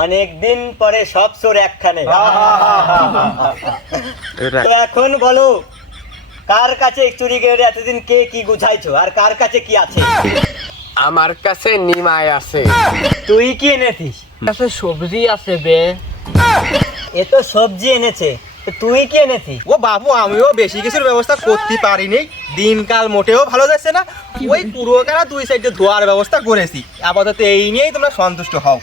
অনেক দিন পরে সব চোর একখানে। তো এখন বলো, কার কাছে চুরি করে এতদিন কে কি গুছাইছো, আর কার কাছে কি আছে? আমার কাছে নিমাই আছে। তুই কি এনেছিস? কাছে সবজি আছে বে। এ তো সবজি এনেছে, তো তুই কি এনেছিস? ও বাবু, আমিও বেশি কিছুর ব্যবস্থা করতে পারিনি, দিনকাল মোটেও ভালো যাচ্ছে না। ওই পুরো কারা দুই সাইডে ধোয়ার ব্যবস্থা করেছি। আপাতত এই নিয়েই তোমরা সন্তুষ্ট হও।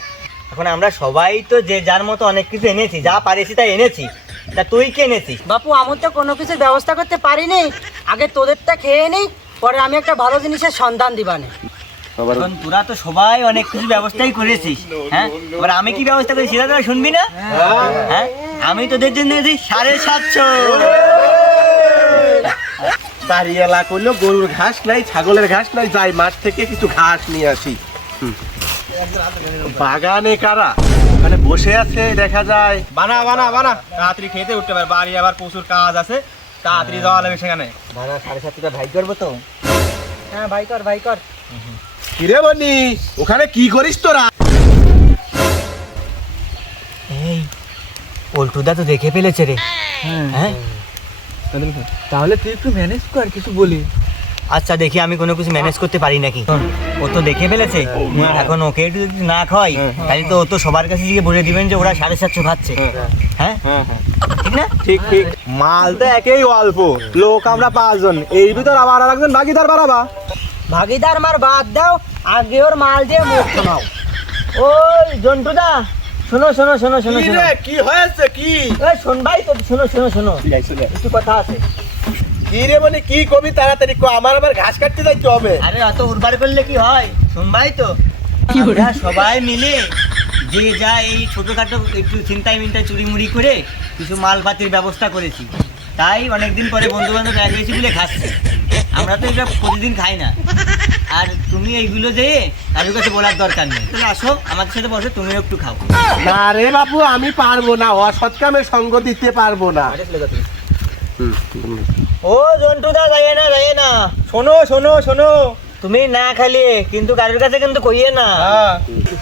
এখন আমরা সবাই তো যে যার মতো অনেক কিছু এনেছি, যা পারেছি তাই এনেছি। তা তুই কি এনেছিস? বাপু, আমি তো কোনো কিছুর ব্যবস্থা করতে পারিনি। আগে তোদেরটা খেয়ে নেই, পরে আমি একটা ভালো জিনিসের সন্ধান দিবানে। এখন তোরা তো সবাই অনেক কিছু ব্যবস্থাই করেছিস, হ্যাঁ? এবার আমি কি ব্যবস্থা করেছি সেটা তোরা শুনবি না? হ্যাঁ, আমি তোদের জন্য এনেছি 750। বাড়িওয়ালা করলো গরুর ঘাস নাই, ছাগলের ঘাস নাই, যাই মাঠ থেকে কিছু ঘাস নিয়ে আসি। বাগানে কারা মানে বসে আছে দেখা যায়। বানা বানা বানা, তাড়াতাড়ি খেতে উঠতে পারে, বাড়ি আবার প্রচুর কাজ আছে, তাড়াতাড়ি যাওয়া লাগবে সেখানে। ভাড়া 750 ভাই করবো তো? হ্যাঁ ভাই কর, ভাই কর। কিরে বনি, ওখানে কি করিস তোরা? এই পল্টুদা তো দেখে ফেলেছে রে। হ্যাঁ, তাহলে তুই একটু ম্যানেজ কর, কিছু বলি। আচ্ছা দেখি আমি কোনো কিছু ম্যানেজ করতে পারি নাকি। ও তো দেখে ফেলেছে, এখন ওকে একটু যদি না খাওয়াই তাহলে তো ও তো সবার কাছে গিয়ে বলে দিবেন যে ওরা 750 খাচ্ছে। হ্যাঁ, ঠিক না? ঠিক ঠিক, মাল তো একেই অল্প, লোক আমরা 5 জন, এর ভিতর আবার আর একজন ভাগিদার বাড়াবা। ভাগিদার মার বাদ দাও, আগে ওর মাল দিয়ে মুখ শোনাও। ওই জন্টুদা, শোনো শোনো শোনো শোনো কি শোনো। রে, কি হয়েছে কি? এই শোন ভাই, তো শোনো শোনো শোনো, একটু কথা আছে। কি রে বনি, কি কবি তাড়াতাড়ি কো, আমার আবার ঘাস কাটতে যাইতে হবে। আরে অত উড়বার করলে কি হয়? শোন ভাই, তো আমরা সবাই মিলে যে যা এই ছোটখাটো একটু ছিনতাই মিনতাই চুরি মুড়ি করে কিছু মালপাতির ব্যবস্থা করেছি, তাই অনেকদিন পরে বন্ধু বান্ধব এক হয়েছি বলে খাচ্ছি। আমরা তো এটা প্রতিদিন খাই না। আর তুমি এইগুলো যে কারোর কাছে বলার দরকার নেই, তুমি আসো আমাদের সাথে বসে, তুমিও একটু খাও। না রে বাবু, আমি পারবো না, অসৎ কামে সঙ্গ দিতে পারবো না। ও জন্টুদা, যাইয়ে না যাইয়ে না, শোনো শোনো শোনো, তুমি না খালি কিন্তু কারোর কাছে কিন্তু কইয়ে না।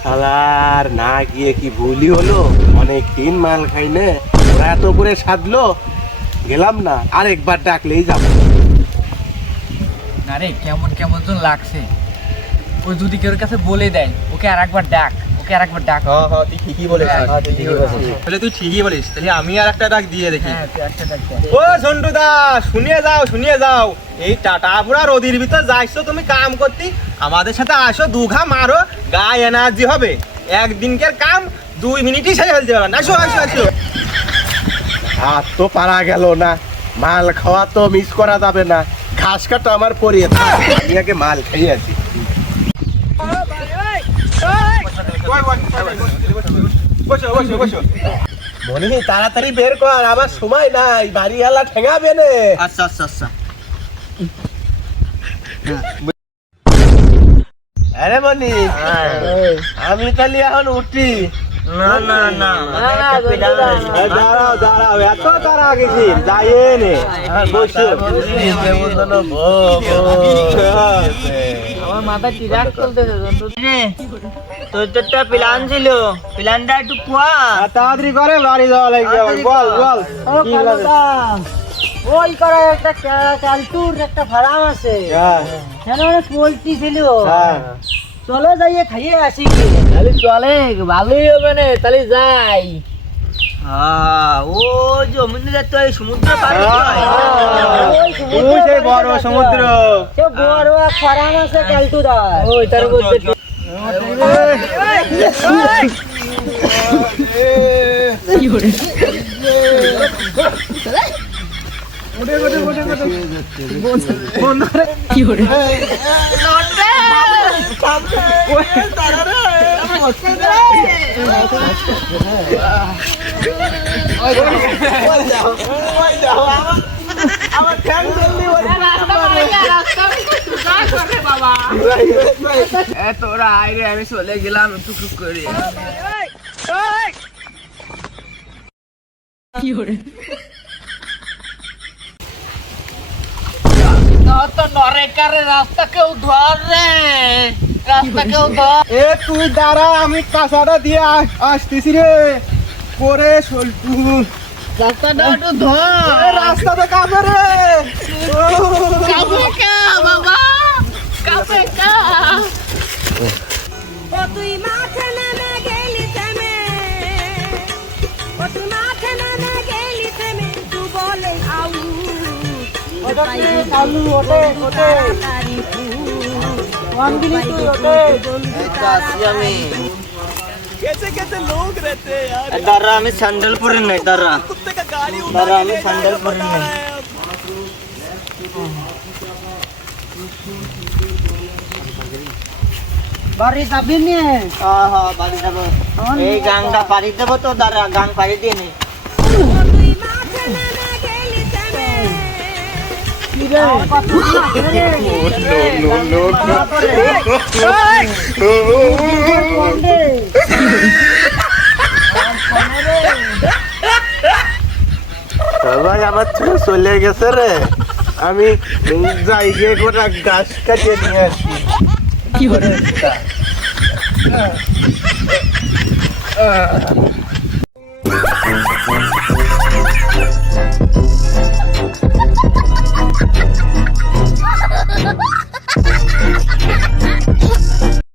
শালার না গিয়ে কি ভুলই হলো, অনেক দিন মাল খাই না, ওরা এত করে সাধলো, গেলাম না, আর একবার ডাকলেই যাবো। আরে কেমন কেমন তো লাগছে। ও যদি কেউ কাছে বলে দেয়, ওকে আর একবার ডাক, ওকে আর একবার ডাক। হ্যাঁ হ্যাঁ, তুই ঠিকই বলেছিস। হ্যাঁ, তুই ঠিকই বলেছিস। তাহলে তুই ঠিকই বলিস, তাহলে আমি আর একটা ডাক দিয়ে দেখি। হ্যাঁ, তুই একটা ডাক দে। ও ঝন্টুদা, শুনিয়ে যাও শুনিয়ে যাও, এই টাটা পুরা রোদির ভিতর যাইছো তুমি কাম করতে, আমাদের সাথে আসো, 2 ঘা মারো, গায়ে এনার্জি হবে। একদিনকার কাম 2 মিনিটই শেষ ফেলতে পারবেন। আসো আসো আসো। আর তো পারা গেল না, মাল খাওয়া তো মিস করা যাবে না, ঘাস কাটা আমার পরিয়ে থাক, আমি আগে মাল খাইয়ে আছি। বসো বসো বসো। মনি তাড়াতাড়ি বের কর, আমার সময় নাই, বাড়িওয়ালা ঠেঙাবে না। আচ্ছা আচ্ছা আচ্ছা। আরে মনি, আমি তাহলে এখন উঠি। না না না, মানে একটা পেডাল আছে। দাঁড়াও দাঁড়াও, এত তারা গেছি, যাইয়ে নে বসে। আমার মাথা টিরাক চলতেছে জন্তু। রে, তোর তো একটা প্ল্যান ছিল, প্ল্যানটা একটু কুয়া। তাড়াতাড়ি করে বাড়ি যাওয়া লাগবে, বল বল কি লাগে? ওই করে একটা কালতুর একটা ফার্ম আছে, হ্যাঁ সেখানে অনেক পোল্ট্রি ছিল। হ্যাঁ, চলো যাইয়ে খাইয়ে আসি কি। তাহলে চলে, ভালোই হবে না, তাহলে যাই। ও জমিতে তো এই সমুদ্র পাড়ে হয়। ওই সেই বড় সমুদ্র। সে বড় ফার্ম আছে কালতুদার, ওই তার মধ্যে। তোরা আইরে, আমি চলে গেলাম একটু টুক করে। তো নরে কারে রাস্তা কেউ ধর রে, রাস্তা কেউ ধর। এ তুই দাঁড়া, আমি কাঁচাটা দিয়ে আসতেছি রে। করে সল্টু রাস্তাটা একটু ধর। রাস্তা তো কাবে রে। কাবে কা বাবা, কাবে কা। ও তুই মাঠে নেমে গেলি থেমে, ও তুই মাঠে নেমে গেলি থেমে, তু বলে আউ চালু ওঠে ওঠে দাঁড়া, আমি স্যান্ডেল পরে নাই। দাঁড়া দাঁড়া, আমি স্যান্ডেল পরে নাই। বাড়ি যাবি নিয়ে হ্যাঁ হ্যাঁ, বাড়ি যাবো। এই গাংটা পাড়ি দেবো তো, দাঁড়া গাং পাড়ি দিয়ে নি। ও তুই মাঠে নেমে গেলি থেমে, সবাই আমার থেকে চলে গেছে রে, আমি যাই গিয়ে গোটা গাছ কাটিয়ে নিয়ে আসি। কি